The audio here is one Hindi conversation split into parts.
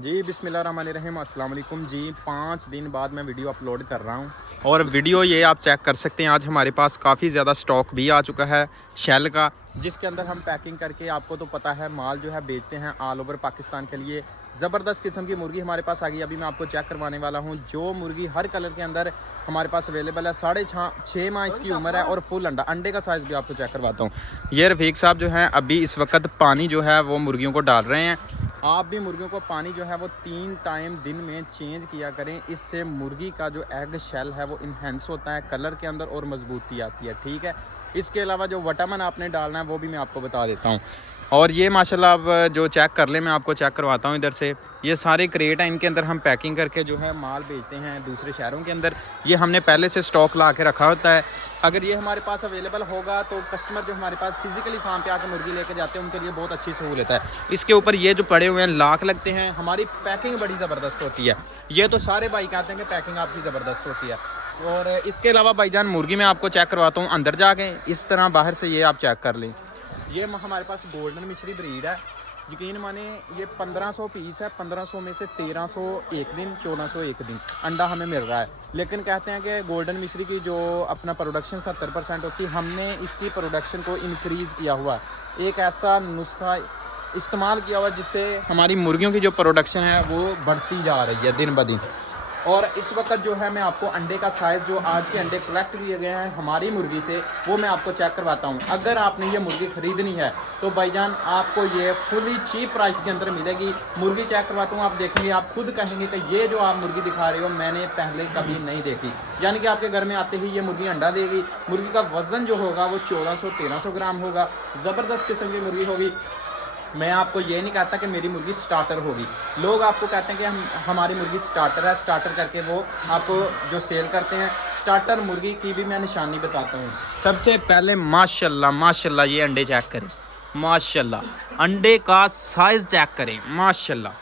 जी बिस्मिल्लाहिर्रहमानिर्रहीम अस्सलाम वालेकुम जी। 5 दिन बाद मैं वीडियो अपलोड कर रहा हूँ और वीडियो ये आप चेक कर सकते हैं। आज हमारे पास काफ़ी ज़्यादा स्टॉक भी आ चुका है शेल का, जिसके अंदर हम पैकिंग करके, आपको तो पता है, माल जो है बेचते हैं ऑल ओवर पाकिस्तान के लिए। ज़बरदस्त किस्म की मुर्गी हमारे पास आ गई। अभी मैं आपको चेक करवाने वाला हूँ जो मुर्गी हर कलर के अंदर हमारे पास अवेलेबल है। 6.5 माह इसकी उम्र है और फुल अंडे का साइज़ भी आपको चेक करवाता हूँ। ये रफ़ीक साहब जो हैं अभी इस वक्त पानी जो है वो मुर्गियों को डाल रहे हैं। आप भी मुर्गियों को पानी जो है वो 3 टाइम दिन में चेंज किया करें। इससे मुर्गी का जो एग शेल है वो इन्हेंस होता है कलर के अंदर और मजबूती आती है, ठीक है। इसके अलावा जो विटामिन आपने डालना है वो भी मैं आपको बता देता हूँ। और ये माशाल्लाह अब जो चेक कर ले, मैं आपको चेक करवाता हूँ इधर से। ये सारे क्रेट हैं, इनके अंदर हम पैकिंग करके जो है माल भेजते हैं दूसरे शहरों के अंदर। ये हमने पहले से स्टॉक ला के रखा होता है। अगर ये हमारे पास अवेलेबल होगा तो कस्टमर जो हमारे पास फिजिकली फार्म पे आकर मुर्गी लेकर जाते हैं उनके लिए बहुत अच्छी सहूलत है। इसके ऊपर ये जो पड़े हुए हैं लाख लगते हैं। हमारी पैकिंग बड़ी ज़बरदस्त होती है। ये तो सारे भाई कहते हैं कि पैकिंग आपकी ज़बरदस्त होती है। और इसके अलावा भाईजान मुर्गी मैं आपको चेक करवाता हूँ अंदर जाके। इस तरह बाहर से ये आप चेक कर लें। ये हमारे पास गोल्डन मिश्री ब्रीड है। यकीन माने ये 1500 पीस है। 1500 में से 1300 एक दिन, 1400 एक दिन अंडा हमें मिल रहा है। लेकिन कहते हैं कि गोल्डन मिश्री की जो अपना प्रोडक्शन 70% होती है, हमने इसकी प्रोडक्शन को इंक्रीज़ किया हुआ है। एक ऐसा नुस्खा इस्तेमाल किया हुआ जिससे हमारी मुर्गियों की जो प्रोडक्शन है वो बढ़ती जा रही है दिन ब दिन। और इस वक्त जो है मैं आपको अंडे का साइज़, जो आज के अंडे कलेक्ट किए गए हैं हमारी मुर्गी से, वो मैं आपको चेक करवाता हूँ। अगर आपने ये मुर्गी ख़रीदनी है तो भाईजान आपको ये फुली चीप प्राइस के अंदर मिलेगी। मुर्गी चेक करवाता हूँ, आप देखेंगे, आप खुद कहेंगे कि ये जो आप मुर्गी दिखा रहे हो मैंने पहले कभी नहीं देखी। यानी कि आपके घर में आते ही ये मुर्गी अंडा देगी। मुर्गी का वज़न जो होगा वो 1400-1300 ग्राम होगा। ज़बरदस्त किस्म की मुर्गी होगी। मैं आपको ये नहीं कहता कि मेरी मुर्गी स्टार्टर होगी। लोग आपको कहते हैं कि हमारी मुर्गी स्टार्टर है, स्टार्टर करके वो आपको जो सेल करते हैं। स्टार्टर मुर्गी की भी मैं निशानी बताता हूँ। सबसे पहले माशाल्लाह माशाल्लाह ये अंडे चेक करें, माशाल्लाह अंडे का साइज़ चेक करें, माशाल्लाह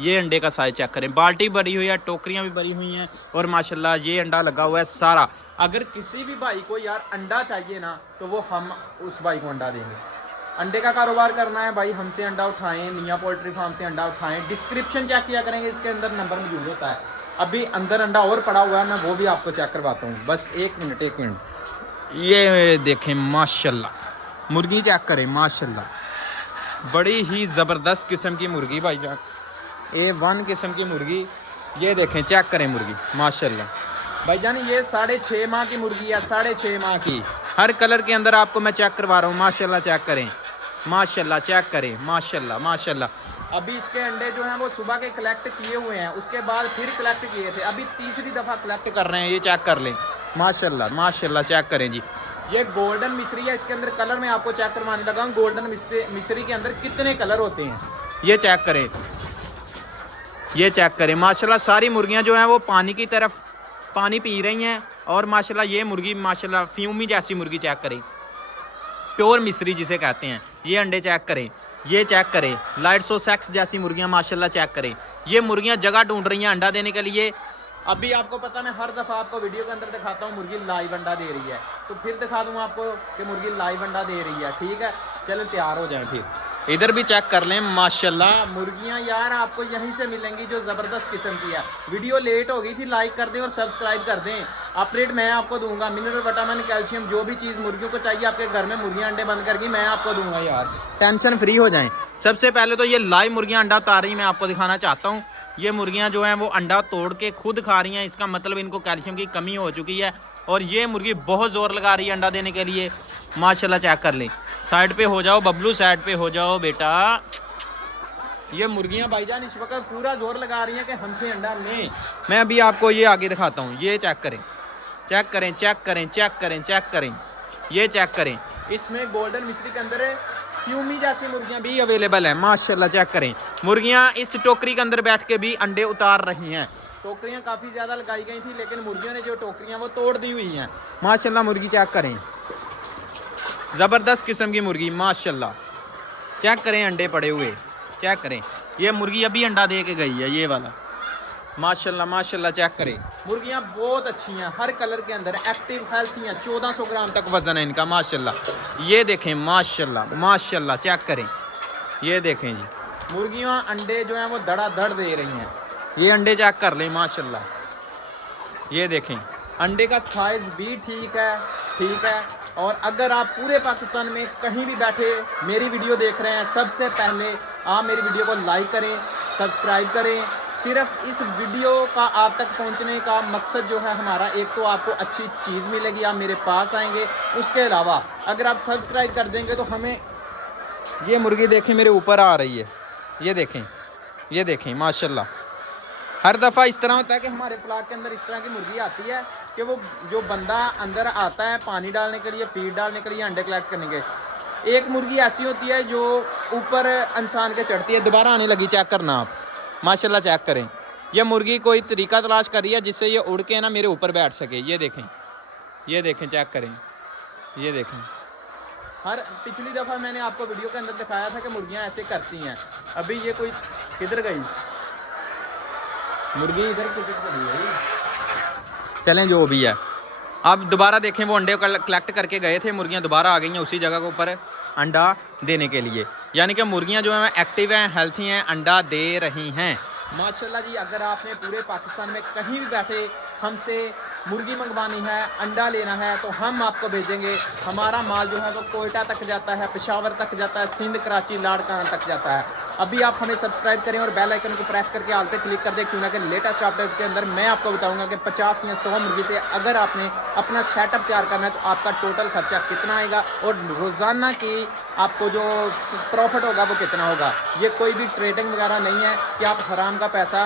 ये अंडे का साइज़ चेक करें। बाल्टी भरी हुई है, टोकरियाँ भी भरी हुई हैं और माशाल्लाह ये अंडा लगा हुआ है सारा। अगर किसी भी भाई को यार अंडा चाहिए ना तो वो हम उस भाई को अंडा देंगे। अंडे का कारोबार करना है भाई, हमसे अंडा उठाएं, मियाँ पोल्ट्री फार्म से अंडा उठाएं। डिस्क्रिप्शन चेक किया करेंगे, इसके अंदर नंबर मौजूद होता है। अभी अंदर अंडा और पड़ा हुआ है, मैं वो भी आपको चेक करवाता हूँ। बस एक मिनट। ये देखें माशाल्लाह मुर्गी चेक करें, माशाल्लाह बड़ी ही ज़बरदस्त किस्म की मुर्गी भाईजान, A1 किस्म की मुर्गी। ये देखें, चेक करें मुर्गी, माशाल्लाह भाईजान। ये 6.5 माह की मुर्गी है, 6.5 माह की। हर कलर के अंदर आपको मैं चेक करवा रहा हूँ। माशाल्लाह चेक करें, माशाल्लाह चेक करें, माशाल्लाह माशाल्लाह। अभी इसके अंडे जो हैं वो सुबह के कलेक्ट किए हुए हैं, उसके बाद फिर कलेक्ट किए थे, अभी तीसरी दफ़ा कलेक्ट कर रहे हैं। ये चेक कर लें, माशाल्लाह माशाल्लाह चेक करें जी। ये गोल्डन मिश्री है, इसके अंदर कलर मैं आपको चेक करवाने लगा हूँ। गोल्डन मिश्री के अंदर कितने कलर होते हैं ये चेक करें, ये चेक करें। माशाल्लाह सारी मुर्गियाँ जो हैं वो पानी की तरफ पानी पी रही हैं। और माशाल्लाह ये मुर्गी माशाल्लाह फ्यूमी जैसी मुर्गी चेक करें, प्योर मिस्री जिसे कहते हैं। ये अंडे चेक करें, ये चेक करें। लाइट सो सेक्स जैसी मुर्गियां माशाल्लाह चेक करें। ये मुर्गियां जगह ढूंढ रही हैं अंडा देने के लिए। अभी आपको पता, मैं हर दफ़ा आपको वीडियो के अंदर दिखाता हूँ मुर्गी लाइव अंडा दे रही है, तो फिर दिखा दूँ आपको कि मुर्गी लाइव अंडा दे रही है, ठीक है। चलें तैयार हो जाएँ फिर। इधर भी चेक कर लें, माशाल्लाह मुर्गियां यार आपको यहीं से मिलेंगी जो ज़बरदस्त किस्म की है। वीडियो लेट हो गई थी, लाइक कर दें और सब्सक्राइब कर दें। अपडेट मैं आपको दूंगा, मिनरल, विटामिन, कैल्शियम, जो भी चीज़ मुर्गियों को चाहिए आपके घर में मुर्गियां अंडे बंद करके मैं आपको दूंगा यार, टेंशन फ्री हो जाएं। सबसे पहले तो ये लाइव मुर्गियां अंडा उतार रही मैं आपको दिखाना चाहता हूँ। ये मुर्गियाँ जो हैं वो अंडा तोड़ के खुद खा रही हैं, इसका मतलब इनको कैल्शियम की कमी हो चुकी है। और ये मुर्गी बहुत ज़ोर लगा रही है अंडा देने के लिए, माशाल्लाह चेक कर लें। साइड पे हो जाओ बबलू, साइड पे हो जाओ बेटा। ये मुर्गियां भाईजान इस वक्त पूरा जोर लगा रही हैं कि हमसे अंडा लें। मैं अभी आपको ये आगे दिखाता हूँ। ये चेक करें, चेक करें, चेक करें, चेक करें, चेक करें, ये चेक करें। इसमें गोल्डन मिश्री के अंदर फ्यूमी जैसी मुर्गियां भी अवेलेबल हैं, माशाल्लाह चेक करें। मुर्गियां इस टोकरी के अंदर बैठ के भी अंडे उतार रही हैं। टोकरियां काफ़ी ज़्यादा लगाई गई थी लेकिन मुर्गियों ने जो टोकरियां वो तोड़ दी हुई हैं। माशाल्लाह मुर्गी चेक करें, ज़बरदस्त किस्म की मुर्गी, माशाल्लाह चेक करें। अंडे पड़े हुए चेक करें। ये मुर्गी अभी अंडा दे के गई है, ये वाला, माशाल्लाह माशाल्लाह चेक करें। मुर्गियां बहुत अच्छी हैं, हर कलर के अंदर एक्टिव, हेल्थी हैं। 1400 ग्राम तक वज़न है इनका, माशाल्लाह। ये देखें, माशाल्लाह माशाल्लाह चेक करें, ये देखें जी, मुर्गियाँ अंडे जो हैं वो धड़ाधड़ दे रही हैं। ये अंडे चेक कर लें माशाल्लाह, ये देखें अंडे का साइज़ भी ठीक है। और अगर आप पूरे पाकिस्तान में कहीं भी बैठे मेरी वीडियो देख रहे हैं, सबसे पहले आप मेरी वीडियो को लाइक करें, सब्सक्राइब करें। सिर्फ इस वीडियो का आप तक पहुंचने का मकसद जो है हमारा, एक तो आपको अच्छी चीज़ मिलेगी, आप मेरे पास आएंगे। उसके अलावा अगर आप सब्सक्राइब कर देंगे तो हमें, ये मुर्गी देखें मेरे ऊपर आ रही है, ये देखें माशाल्लाह। हर दफ़ा इस तरह होता है कि हमारे फ्लॉक के अंदर इस तरह की मुर्गी आती है कि वो जो बंदा अंदर आता है पानी डालने के लिए, फीड डालने के लिए, अंडे कलेक्ट करने के, एक मुर्गी ऐसी होती है जो ऊपर इंसान के चढ़ती है, दोबारा आने लगी। चेक करना आप माशाल्लाह, चेक करें। यह मुर्गी कोई तरीका तलाश कर रही है जिससे ये उड़ के ना मेरे ऊपर बैठ सके। ये देखें, चेक करें, ये देखें। हर पिछली दफ़ा मैंने आपको वीडियो के अंदर दिखाया था कि मुर्गियाँ ऐसे करती हैं। अभी ये कोई किधर गई मुर्गी, इधर किधर चली गई। चलें जो भी है, अब दोबारा देखें, वो अंडे कलेक्ट करके गए थे, मुर्गियाँ दोबारा आ गई हैं उसी जगह के ऊपर अंडा देने के लिए। यानी कि मुर्गियाँ जो हैं एक्टिव हैं, हेल्थी हैं, अंडा दे रही हैं माशाल्लाह जी। अगर आपने पूरे पाकिस्तान में कहीं भी बैठे हमसे मुर्गी मंगवानी है, अंडा लेना है, तो हम आपको भेजेंगे। हमारा माल जो है वो कोयटा तक जाता है, पेशावर तक जाता है, सिंध, कराची, लाड़कान तक जाता है। अभी आप हमें सब्सक्राइब करें और बेल आइकन को प्रेस करके ऑल पे क्लिक कर दें, क्यों ना कि लेटेस्ट अपडेट के अंदर मैं आपको बताऊंगा कि 50 या 100 मुर्गी से अगर आपने अपना सेटअप तैयार करना है तो आपका टोटल खर्चा कितना आएगा और रोज़ाना की आपको जो प्रॉफिट होगा वो कितना होगा। ये कोई भी ट्रेडिंग वगैरह नहीं है कि आप हराम का पैसा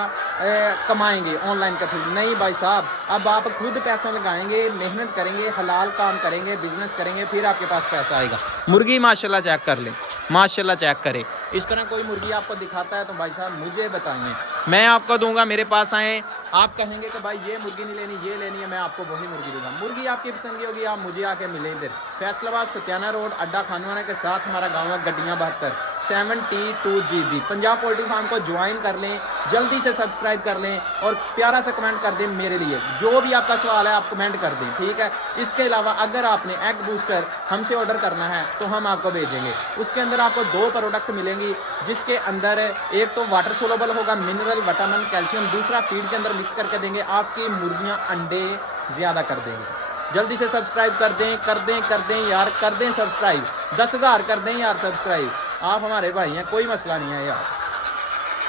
कमाएंगे ऑनलाइन का थ्रू। नहीं भाई साहब, अब आप खुद पैसा लगाएंगे, मेहनत करेंगे, हलाल काम करेंगे, बिजनेस करेंगे, फिर आपके पास पैसा आएगा। मुर्गी माशाल्लाह चेक कर लें, माशाल्लाह चेक करें। इस तरह कोई मुर्गी आपको दिखाता है तो भाई साहब मुझे बताइए, मैं आपको दूंगा। मेरे पास आएँ, आप कहेंगे कि भाई ये मुर्गी नहीं लेनी, ये लेनी है, मैं आपको वही मुर्गी दूंगा। मुर्गी आपकी पसंद की होगी, आप मुझे आके मिलें इधर फैसलाबाद सत्याना रोड अड्डा खानवाना के साथ हमारा गाँव है गड्डियाँ 72 72GB। पंजाब पोल्ट्री फार्म को ज्वाइन कर लें, जल्दी से सब्सक्राइब कर लें और प्यारा सा कमेंट कर दें मेरे लिए। जो भी आपका सवाल है आप कमेंट कर दें, ठीक है। इसके अलावा अगर आपने एग बूस्टर हमसे ऑर्डर करना है तो हम आपको भेजेंगे। उसके अंदर आपको 2 प्रोडक्ट मिलेंगी, जिसके अंदर एक तो वाटर सोलबल होगा, मिनरल, विटामिन, कैल्शियम, दूसरा फीड के अंदर मिक्स करके देंगे। आपकी मुर्गियाँ अंडे ज़्यादा कर देंगे। जल्दी से सब्सक्राइब कर दें यार, कर दें सब्सक्राइब। 10,000 कर दें यार सब्सक्राइब। आप हमारे भाई हैं, कोई मसला नहीं है यार।